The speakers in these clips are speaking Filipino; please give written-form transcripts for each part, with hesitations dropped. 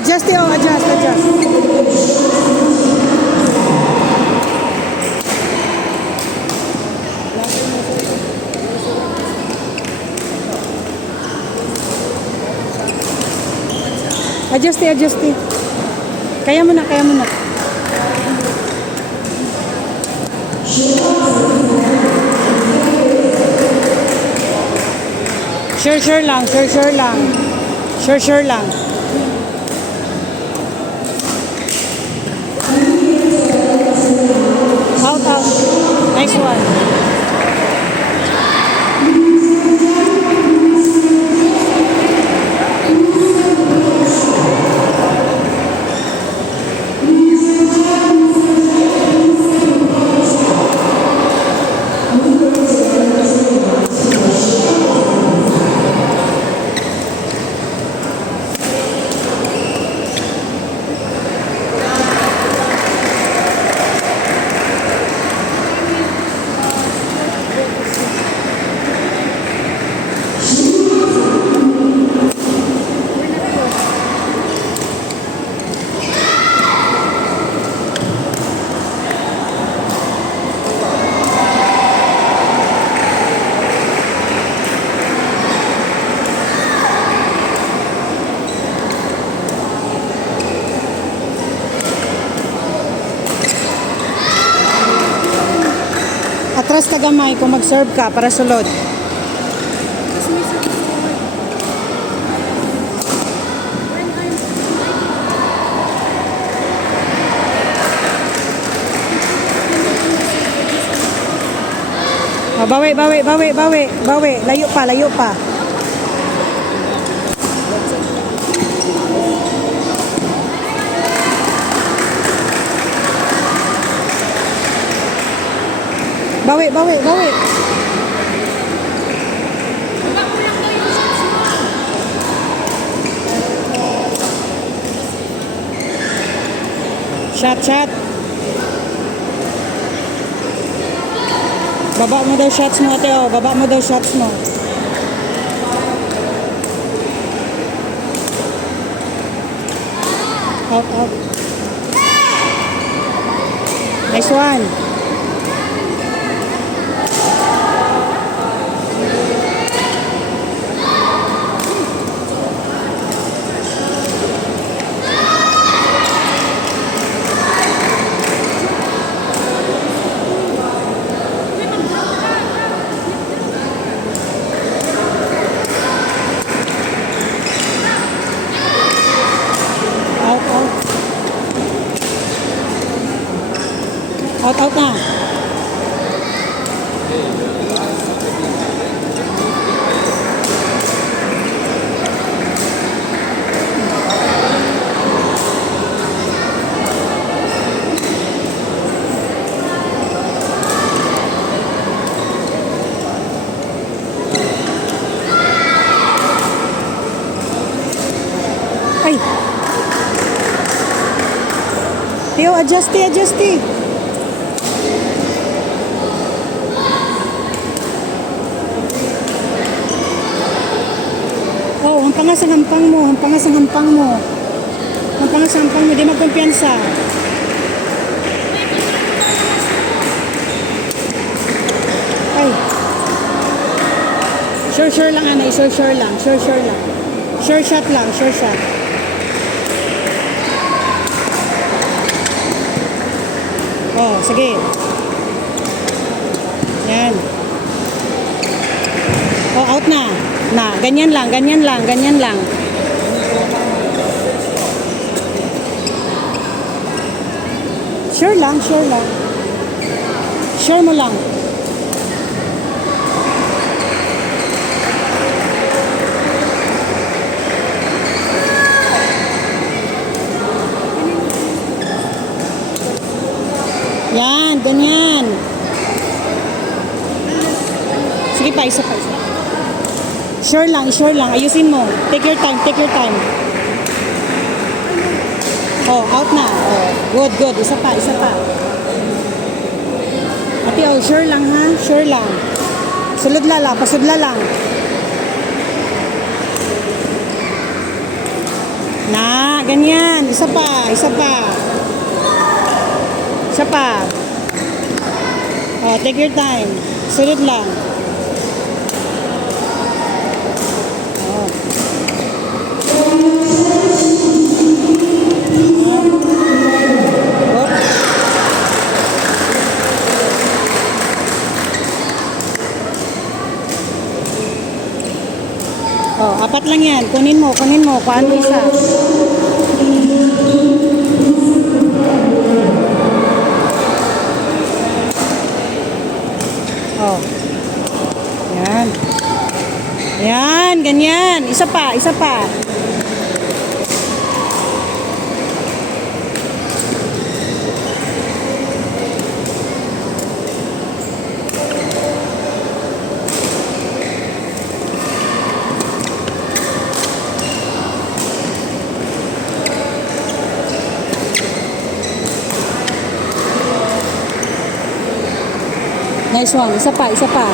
Adjust yun, adjust. Adjust. Kaya mo na. Sure lang. Sure lang. Out. Nice one. Atras na gamay kung mag-serve ka para sulod. Oh, bawi. Layo pa. Bawi. Shot. Baba mo daw shots mo, ate. Baba mo daw shots mo. Out. Nice one. Out na. Ay. Teo, adjust. Hampangas ang hampang mo. Di magkumpiyansa. Ay. Sure lang, anay. Sure lang. Sure shot. Oh, sige. Yan. Oh, out na. Ganyan lang. Sure lang. Sure mo lang. Yan, ganyan. Sige pa, isa pa. Sure lang. Ayusin mo. Take your time. Oh, out na. Oh, good. Isa pa. Ate, sure lang ha. Sure lang. Pasudla lang. ganyan. Isa pa, isa pa. Isa pa. Oh, take your time. Sunod lang. Oh. Oh, apat lang yan. Kunin mo, kunin mo. Paano isa? Oh. Yan. Yan, ganyan. Isa pa, isa pa. Nice one. Isa pa, isa pa.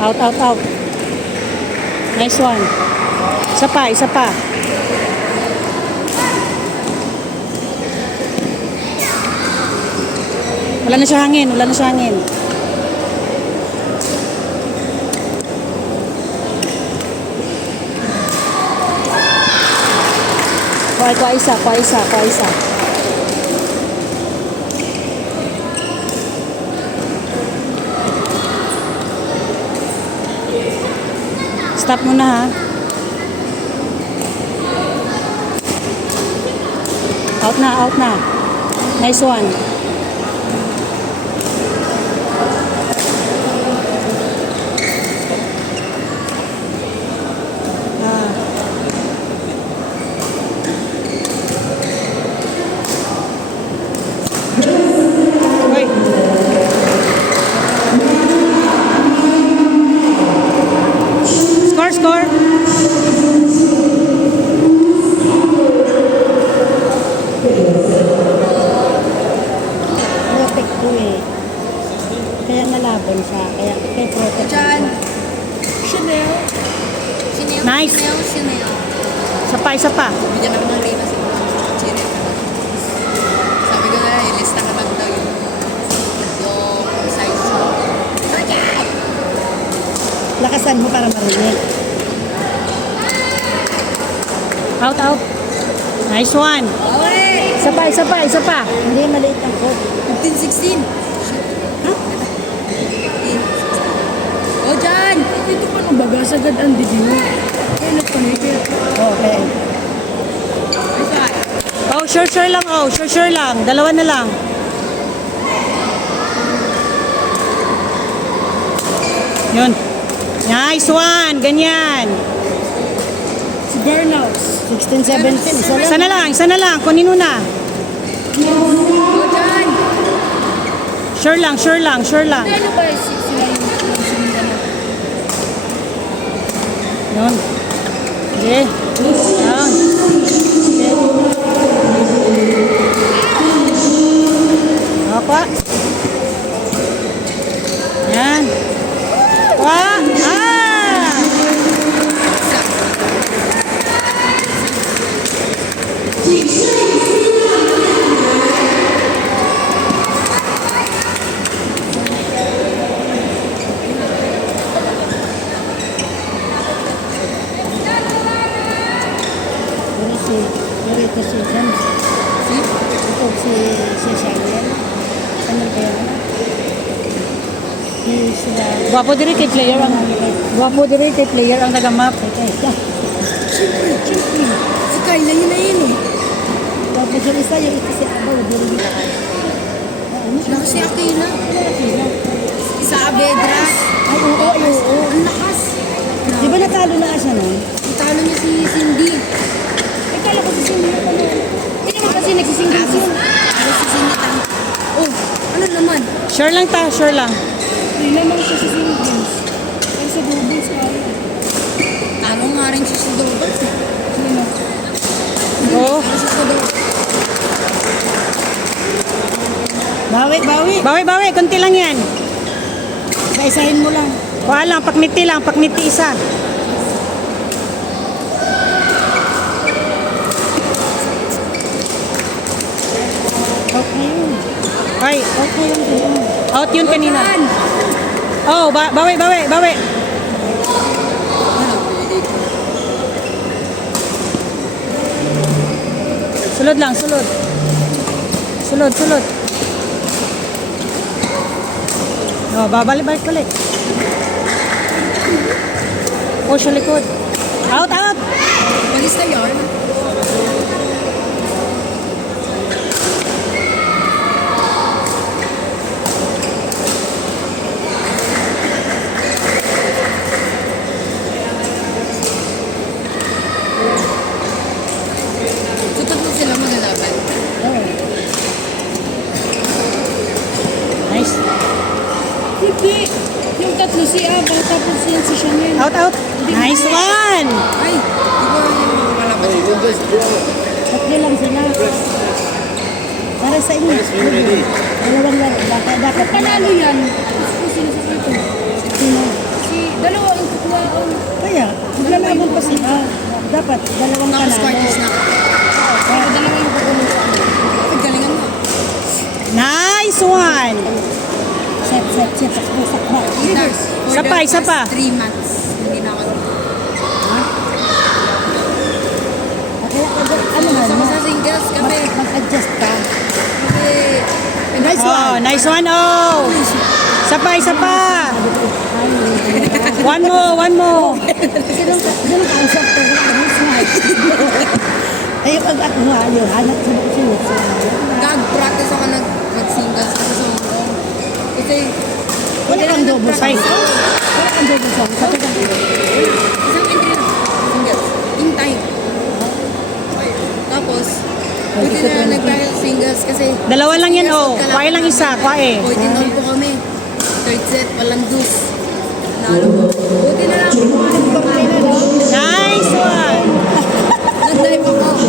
Out, out, out. Nice one. Isa pa, isa pa. Wala na siya hangin, wala na siya hangin. Kuha isa, kuha isa, kuha isa. Stop muna ha. Out na, out na. Nice one. Score. Protect ko eh. Kaya nalaban siya. Kaya protect Diyan. Chanel. Chanel. Nice. Chanel. Isa pa, isa pa. Bigyan naman ng Reyna si Chanel. Sabi ko na, ilista ka lang daw yung size. Lakasan mo para marinig. Out, out. Nice one. Okay. Isa pa, isa pa, isa pa. Hindi, maliit ang code. 15-16. Ha? O dyan. Ito pa nung baga, sagad ang didiyo. Kaya nagpanigit. Okay. Oh, sure lang. Oh, sure lang. Dalawa na lang. Yun. Nice one. Ganyan. Si Burnhouse. 16, 17. Isa na lang. Kunin mo na. O dyan. Sure lang. Ano ba sila yung Mindanao? Yun. Okay. Down. Apa? Yan. Wah! Ah! Ito si James. Ito si Shaniel. Ano ba yan? Gwapo diri kay player ang nagamap. Siyempre. Si Kyla yun na yun eh. Gwapo diri sa yung ito si Abaw diri. Lakas si Akila. Isa Abedra. Ay, oo. Ang lakas. Di ba natalo na siya no? Italo niya si Cindy. Ay, kala ko si Cindy na pala. Hindi naman kasi nagsisingle siya. Ano si Cindy tan? Oh, ano naman? Sure lang. Hindi naman siya si Cindy. Pero sa doubles kaya. Talo nga rin siya sa doubles. Sino? Oo. Ano siya sa doubles? Bawi, bawi. Bawi, konti lang yan. Isa-isahin mo lang. Kuha lang, pakniti isa. Okay yun. Ay, Okay yun. out yun kanina. Oh, bawi. Sulod lang, sulod. Sulod. Oh, balik ulit. Push sa likod. Out. Walis na yun. Tutok mo sila maglalaban. Nice. Hindi. Yung tatlo si Aba, tapos yan si Chanel. Out. Nice one. Ay, di ba yung malaban dito? Tatlo lang sila. Para sa inyo. Dalawang lang. Dapat Panalo yan. Gusto sila sa dito. sino. Si dalawa ang kukuha ko. Kaya, maglalaban pa sila. Dapat dalawang Tapos panalo. quarters na. Pero dalawa yung kukuha ko. Ay, galingan mo. Nice one. Set. Saksak ba? Leaders. Isa pa. 3 months. Hindi na ako. Kaya, ano nga, Sama sa singles kami. mag-adjust ka. Kasi, Nice Oh, one. nice one. Oh. Isa pa. One more. Sinong kausap ko? Nice one. Ay, pag ako nga, yun, hanap sunod sila. nag-practice ako nag-singles kasi sa Hong Kong. Kasi, Wala kang double Ay. song. Wala kang double song. isang entry lang. Singles. In time. Tapos, buti na nag-singles kasi Dalawa lang yan, oh. singles, Kuha lang isa, kuha eh. 14 po kami. Third set, walang juice. Nalo ko. Buti na lang. Nice one. Nag-dive ako.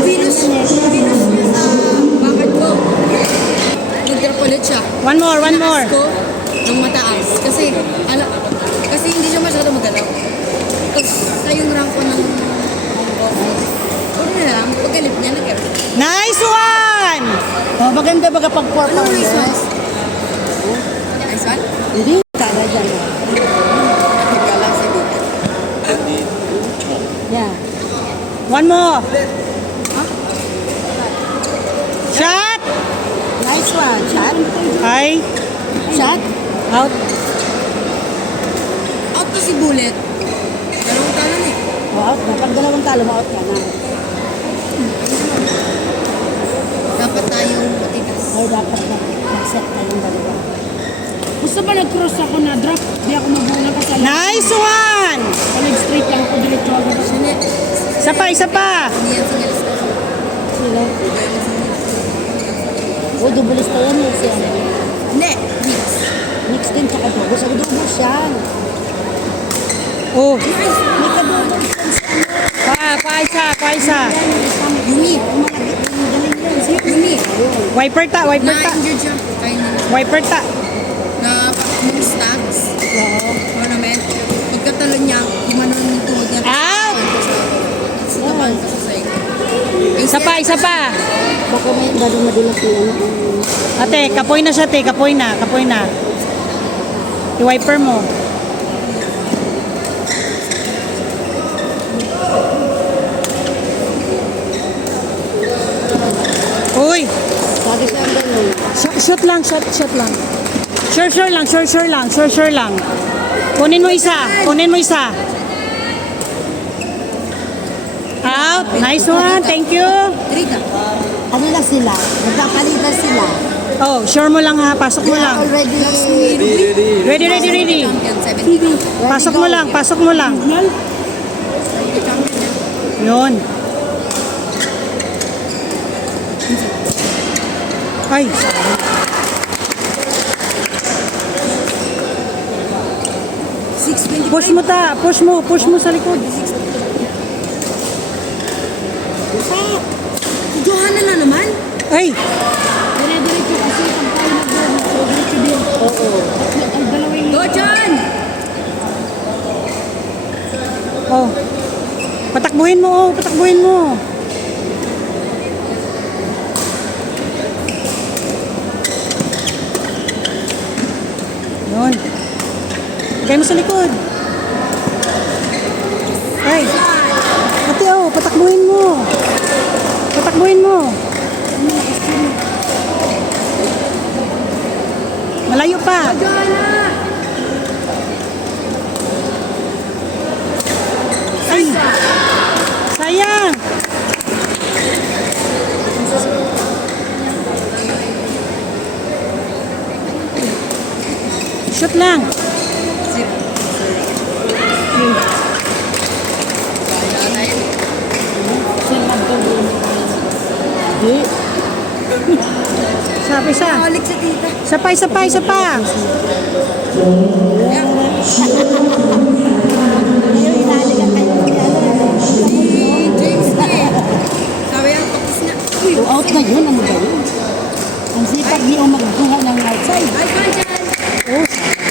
Venus niya sa bakit ko. Nag-drop ulit siya. One more. Tinaas ko ng mataas. Kasi hindi siya masyado magalaw. Tapos sa yung rank ko ng na lang, paggalit niya, nag-air. Nice one. Oh, maganda baga pag 4 Anong pounders. nice one? Nice one? Hindi, tara dyan. Nagkala sa dito. Yeah. One more. Shot. Nice one. Shot. Ay. Shot. Out. Out to si Bullet. Dalawang talon eh. Oh, out na. Pag dalawang talo, ma-out ka na. Dapat tayong matigas. Ay, dapat na. Mag-set tayong dalawa. Gusto ba nag-cross ako na drop? Di ako mabuhay kasi Nice one. straight lang ako diretso ako. Hindi Isa pa. yan singles ko. Sila. Oh, dubulista yan eh. Siya. Hindi. Mix. Mix din tsaka dubos. Ang dubos yan. Oh. Nice. May kadubos. Pa isa. Yumi. Yumi. Wiper ta. Na-injured siya. Kaya nila. Wiper ta. Na yung stacks. Oo. Tournament. Pagkatalon niya, gumanon yung tuhod niya. Out! Sa taban ka sa side. Isa pa. Baka may gano'ng madulas yung ano. Ate, kapoy na siya, te. Kapoy na. I-wiper mo. Uy! Sabi siya ang gano'n. Shoot lang. Sure lang. Kunin mo isa. Out. Nice one. Thank you. Trika. Ano lang sila? Nagpapalitan sila. Oh, sure mo lang ha. Pasok mo They are lang. already Ready. Champion. 70. Pasok mo lang. The champion niya. Yun. Ay. Push mo sa likod. Si Johanna na naman. Ay. Dire-diretso kasi pag Oh. Patakbuhin mo, oh. Patakbuhin mo. Yun. Lagay mo sa likod. Ay. Ate, oh. Patakbuhin mo. Patakbuhin mo. Malayo pa. Ay. Sayang. Shoot lang. Sabi sa. Balik sa tita. Isa pa, isa pa, isa pa.